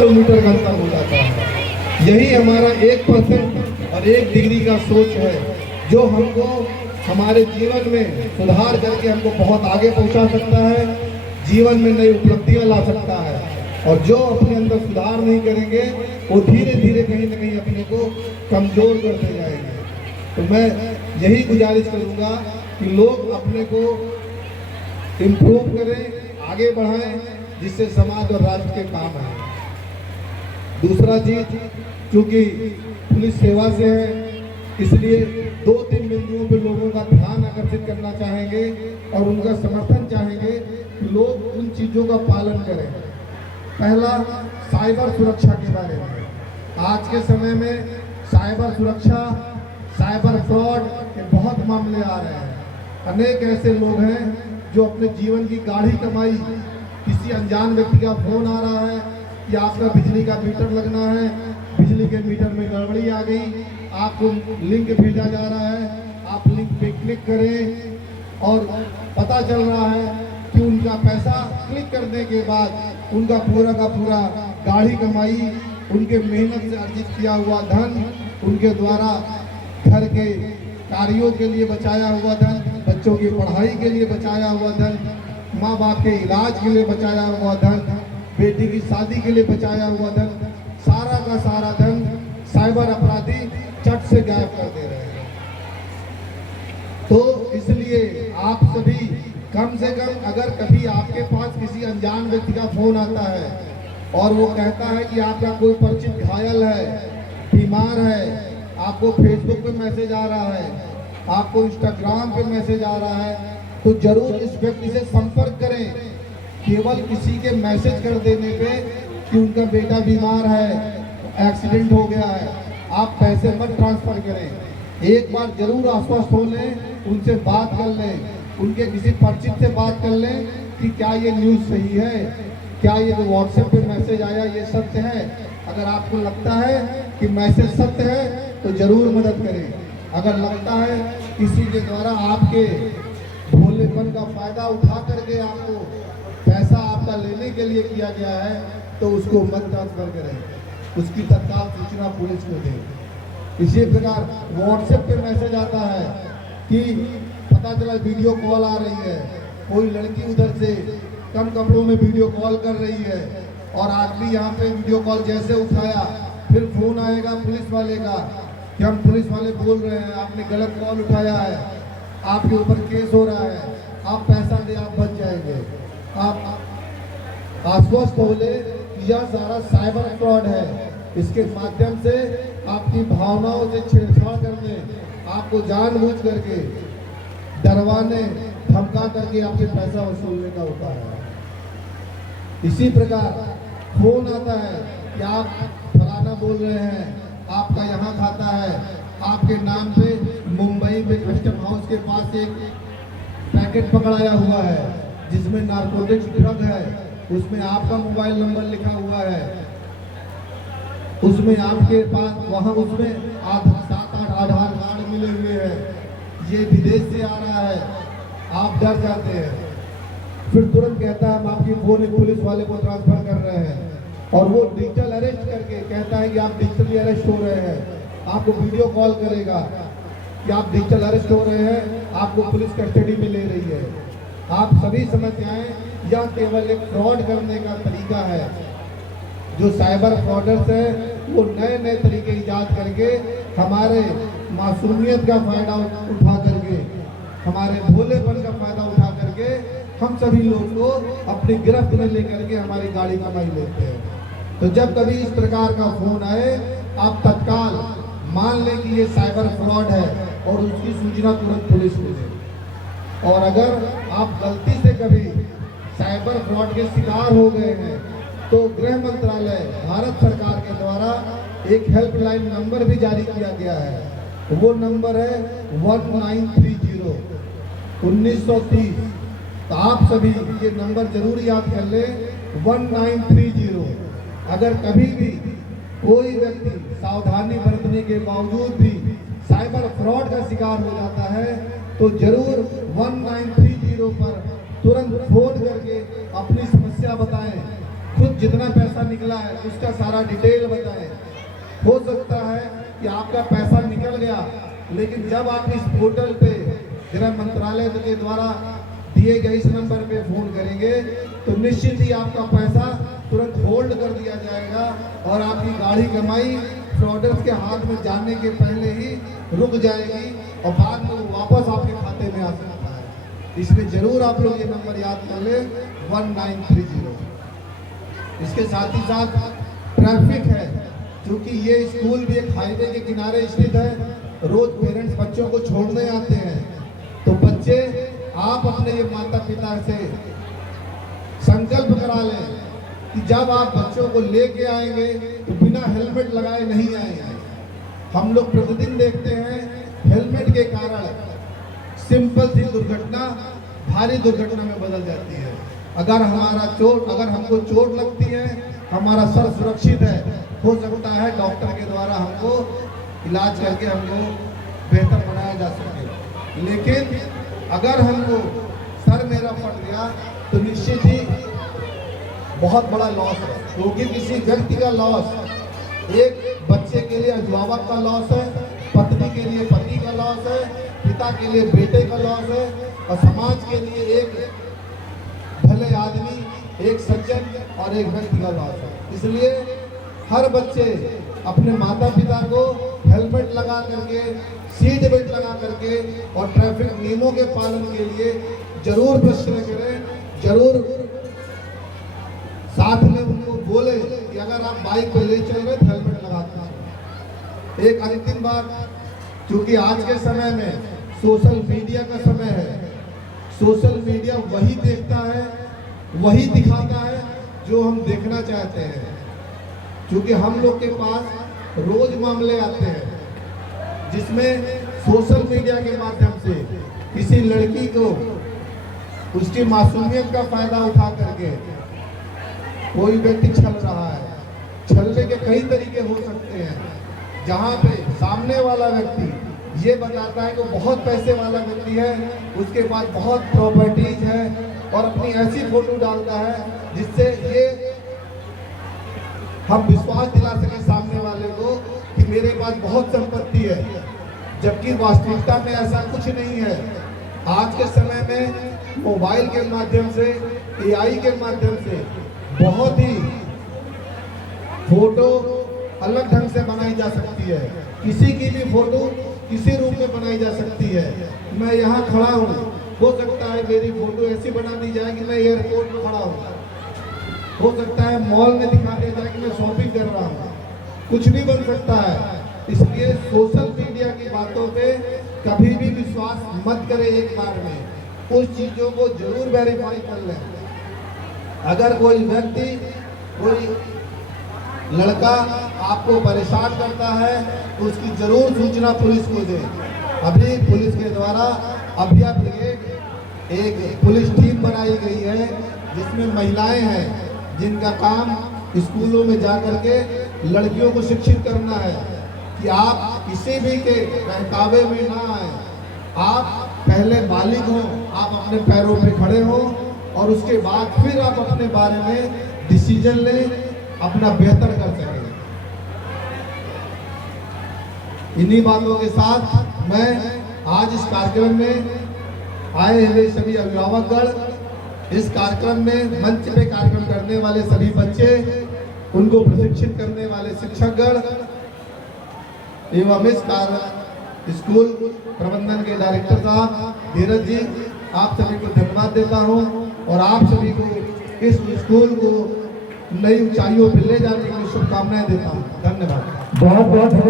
Kilometre का अंतर हो जाता है। यही हमारा 1% और 1 डिग्री का सोच है जो हमको हमारे जीवन में सुधार करके हमको बहुत आगे पहुंचा सकता है, जीवन में नई उपलब्धियां ला सकता है। और जो अपने अंदर सुधार नहीं करेंगे वो धीरे धीरे कहीं ना कहीं अपने को कमजोर करते जाएंगे। तो मैं यही गुजारिश करूंगा कि लोग अपने को इम्प्रूव करें, आगे बढ़ाएं, जिससे समाज और राष्ट्र के काम आए। दूसरा चीज, चूंकि पुलिस सेवा से है, इसलिए 2-3 बिंदुओं पे लोगों का ध्यान आकर्षित करना चाहेंगे और उनका समर्थन चाहेंगे कि लोग उन चीजों का पालन करें। पहला, साइबर सुरक्षा के बारे में। आज के समय में साइबर सुरक्षा, साइबर फ्रॉड के बहुत मामले आ रहे हैं। अनेक ऐसे लोग हैं जो अपने जीवन की गाढ़ी कमाई, किसी अनजान व्यक्ति का फोन आ रहा है कि आपका बिजली का मीटर लगना है, बिजली के मीटर में गड़बड़ी आ गई, आपको लिंक भेजा जा रहा है, आप लिंक पे क्लिक करें और पता चल रहा है कि उनका पैसा क्लिक करने के बाद उनका पूरा का पूरा गाढ़ी कमाई, उनके मेहनत से अर्जित किया हुआ धन, उनके द्वारा घर के कार्यों के लिए बचाया हुआ धन, बच्चों की पढ़ाई के लिए बचाया हुआ धन, माँ बाप के इलाज के लिए बचाया हुआ धन, बेटी की शादी के लिए बचाया हुआ धन, सारा का सारा धन साइबर अपराधी चट से गायब कर दे रहे हैं। तो इसलिए आप सभी कम से कम, अगर कभी आपके पास किसी अनजान व्यक्ति का फोन आता है और वो कहता है कि आपका कोई परिचित घायल है, बीमार है, आपको फेसबुक पे मैसेज आ रहा है, आपको इंस्टाग्राम पे मैसेज आ रहा है, तो जरूर इस व्यक्ति से संपर्क करें। केवल किसी के मैसेज कर देने पे कि उनका बेटा बीमार है, एक्सीडेंट हो गया है, आप पैसे मत ट्रांसफर करें। एक बार जरूर आश्वस्त हो लें, उनसे बात कर लें, उनके किसी परिचित से बात कर लें कि क्या ये न्यूज़ सही है, क्या ये जो व्हाट्सएप पे मैसेज आया ये सत्य है। अगर आपको लगता है कि मैसेज सत्य है तो जरूर मदद करें। अगर लगता है किसी के द्वारा आपके भोलेपन का फायदा उठा करके आपको पैसा आपका लेने के लिए किया गया है तो उसको मत ट्रांसफर करें, उसकी तत्काल सूचना पुलिस को दें। इसी प्रकार व्हाट्सएप पे मैसेज आता है कि पता चला वीडियो कॉल आ रही है, कोई लड़की उधर से कम कपड़ों में वीडियो कॉल कर रही है और आदमी यहाँ पे वीडियो कॉल जैसे उठाया फिर फोन आएगा पुलिस वाले का कि हम पुलिस वाले बोल रहे हैं, आपने गलत कॉल उठाया है, आपके ऊपर केस हो रहा है, आप पैसा दे, आप बच जाएंगे। आप आश्वस्त हो ले, यह सारा साइबर फ्रॉड है। इसके माध्यम से आपकी भावनाओं से छेड़छाड़ करने, आपको जानबूझ करके डरवाने, धमका करके आपसे पैसा वसूलने का होता है। इसी प्रकार फोन आता है कि आप फलाना बोल रहे हैं, आपका यहाँ खाता है, आपके नाम पे मुंबई में कस्टम हाउस के पास एक पैकेट पकड़ाया हुआ है जिसमें नारकोटिक्स ड्रग है, उसमें आपका मोबाइल नंबर लिखा हुआ है, उसमें आपके पास वहाँ उसमें 7-8 आधार कार्ड मिले हुए हैं, ये विदेश से आ रहा है, आप डर जाते हैं। फिर तुरंत कहता है हम आपकी फोन एक पुलिस वाले को ट्रांसफर कर रहे हैं और वो डिजिटल अरेस्ट करके कहता है कि आप डिजिटली अरेस्ट हो रहे हैं, आपको वीडियो कॉल करेगा कि आप डिजिटल अरेस्ट हो रहे हैं, आपको पुलिस कस्टडी में ले रही है। आप सभी समझ जाएं, यह केवल एक फ्रॉड करने का तरीका है। जो साइबर फ्रॉडर्स हैं वो नए नए तरीके ईजाद करके हमारे मासूमियत का फायदा उठा करके, हमारे भोलेपन का फायदा उठा करके हम सभी लोग को अपनी गिरफ्त में लेकर के हमारी गाड़ी कमाई लेते हैं। तो जब कभी इस प्रकार का फोन आए, आप तत्काल मान लें कि ये साइबर फ्रॉड है और उसकी सूचना तुरंत पुलिस को दें। और अगर आप गलती से कभी साइबर फ्रॉड के शिकार हो गए हैं तो गृह मंत्रालय भारत सरकार के द्वारा एक हेल्पलाइन नंबर भी जारी किया गया है। वो नंबर है 1930 1930। तो आप सभी ये नंबर जरूर याद कर लें, 1930। अगर कभी भी कोई व्यक्ति सावधानी बरतने के बावजूद भी साइबर फ्रॉड का शिकार हो जाता है तो जरूर 1930 पर तुरंत फोन करके अपनी समस्या बताएं, खुद जितना पैसा निकला है उसका सारा डिटेल बताएं। हो सकता है कि आपका पैसा निकल गया, लेकिन जब आप इस पोर्टल पे गृह मंत्रालय के द्वारा दिए गए इस नंबर पे फोन करेंगे तो निश्चित ही आपका पैसा तुरंत होल्ड कर दिया जाएगा और आपकी गाढ़ी कमाई फ्रॉडर्स के हाथ में जाने के पहले ही रुक जाएगी और बाद में वो वापस आपके खाते में आ सकता है। इसलिए जरूर आप लोग ये नंबर याद कर ले 1930। इसके साथ ही साथ ट्रैफिक है, क्योंकि ये स्कूल भी एक हाईवे के किनारे स्थित है। रोज पेरेंट्स बच्चों को छोड़ने आते हैं, तो बच्चे आप अपने ये माता पिता से संकल्प करा लें कि जब आप बच्चों को लेके आएंगे तो बिना हेलमेट लगाए नहीं आएंगे। हम लोग प्रतिदिन देखते हैं हेलमेट के कारण सिंपल सी दुर्घटना भारी दुर्घटना में बदल जाती है। अगर हमको चोट लगती है, हमारा सर सुरक्षित है, हो सकता है डॉक्टर के द्वारा हमको इलाज करके हमको बेहतर बनाया जा सके। लेकिन अगर हमको सर मेरा फट गया तो निश्चित ही बहुत बड़ा लॉस है, क्योंकि किसी व्यक्ति का लॉस, एक बच्चे के लिए अभिभावक का लॉस है, पत्नी के लिए पति का लॉस है, पिता के लिए बेटे का लॉस है और समाज के लिए एक भले आदमी, एक सज्जन और एक व्यक्ति का लॉस है। इसलिए हर बच्चे अपने माता पिता को हेलमेट लगा करके, सीट बेल्ट लगा करके और ट्रैफिक नियमों के पालन के लिए जरूर प्रश्न करें। जरूर साथ में उनको बोले कि अगर आप बाइक पे ले चल रहे तो हेलमेट लगाते हैं। एक अंतिम बात, क्योंकि आज के समय में सोशल मीडिया का समय है, सोशल मीडिया वही देखता है, वही दिखाता है जो हम देखना चाहते हैं। क्योंकि हम लोग के पास रोज मामले आते हैं जिसमें सोशल मीडिया के माध्यम से किसी लड़की को उसकी मासूमियत का फायदा उठा करके कोई व्यक्ति छल रहा है। छलने के कई तरीके हो सकते हैं, जहाँ पे सामने वाला व्यक्ति ये बताता है कि बहुत पैसे वाला व्यक्ति है, उसके पास बहुत प्रॉपर्टीज है और अपनी ऐसी फोटो डालता है जिससे ये हम विश्वास दिला सके सामने वाले को कि मेरे पास बहुत संपत्ति है, जबकि वास्तविकता में ऐसा कुछ नहीं है। आज के समय में मोबाइल के माध्यम से, एआई के माध्यम से बहुत ही फोटो अलग ढंग से बनाई जा सकती है। किसी की भी फोटो किसी रूप में बनाई जा सकती है। मैं यहाँ खड़ा हूँ, हो सकता है मेरी फोटो ऐसी बना दी जाए कि मैं एयरपोर्ट में खड़ा हूँ, हो सकता है मॉल में दिखा दिया जाए कि मैं शॉपिंग कर रहा हूँ, कुछ भी बन सकता है। इसलिए सोशल मीडिया की बातों पे कभी भी विश्वास मत करें एक बार में, उस चीज़ों को जरूर वेरीफाई कर लें। अगर कोई व्यक्ति, कोई लड़का आपको परेशान करता है तो उसकी जरूर सूचना पुलिस को दें। अभी पुलिस के द्वारा अभया ब्रिगेड एक पुलिस टीम बनाई गई है जिसमें महिलाएं हैं जिनका काम स्कूलों में जा कर के लड़कियों को शिक्षित करना है कि आप किसी भी के बहकावे में ना आए। आप पहले बालिग हो, आप अपने पैरों पे खड़े हो और उसके बाद फिर आप अपने बारे में डिसीजन लें, अपना बेहतर कर सकें। इन्हीं बातों के साथ मैं आज इस कार्यक्रम में आए हुए सभी अभिभावकगण, इस कार्यक्रम में मंच पे कार्यक्रम करने वाले सभी बच्चे, उनको प्रशिक्षित करने वाले शिक्षकगण एवं इस स्कूल प्रबंधन के डायरेक्टर साहब धीरज जी, आप सभी को धन्यवाद देता हूं और आप सभी को इस स्कूल को नई ऊंचाइयों पर ले जाने की शुभकामनाएं देता हूं। धन्यवाद। बहुत बहुत